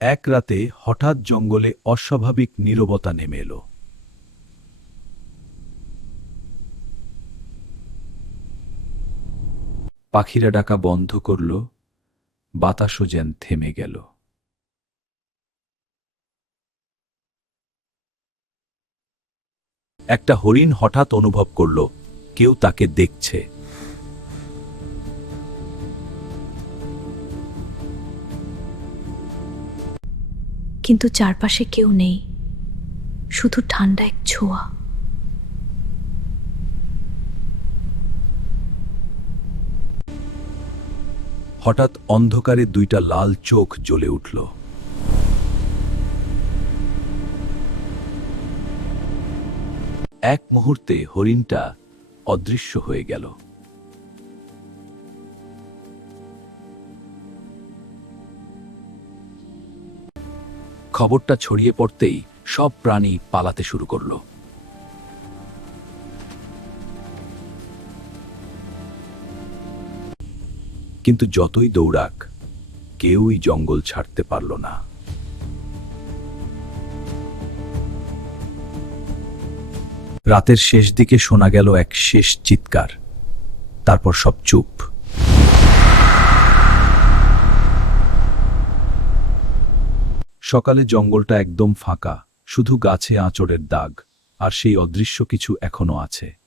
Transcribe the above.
এক রাতে হঠাৎ জঙ্গলে অস্বাভাবিক নীরবতা নেমে এলো। পাখিরা ডাকা বন্ধ করল, বাতাসও যেন থেমে গেল। একটা হরিণ হঠাৎ অনুভব করল কেউ তাকে দেখছে। কিন্তু চারপাশে কেউ নেই, শুধু ঠান্ডা এক ছোঁয়া। হঠাৎ অন্ধকারে দুইটা লাল চোখ জ্বলে উঠল। এক মুহূর্তে হরিণটা অদৃশ্য হয়ে গেল। খবরটা ছড়িয়ে পড়তেই সব প্রাণী পালাতে শুরু করল। কিন্তু যতই দৌড়াক, কেউই জঙ্গল ছাড়তে পারল না। রাতের শেষ দিকে শোনা গেল এক শেষ চিৎকার, তারপর সব চুপ। সকালে জঙ্গলটা একদম ফাঁকা, শুধু গাছে আঁচড়ের দাগ, আর সেই অদৃশ্য কিছু এখনো আছে।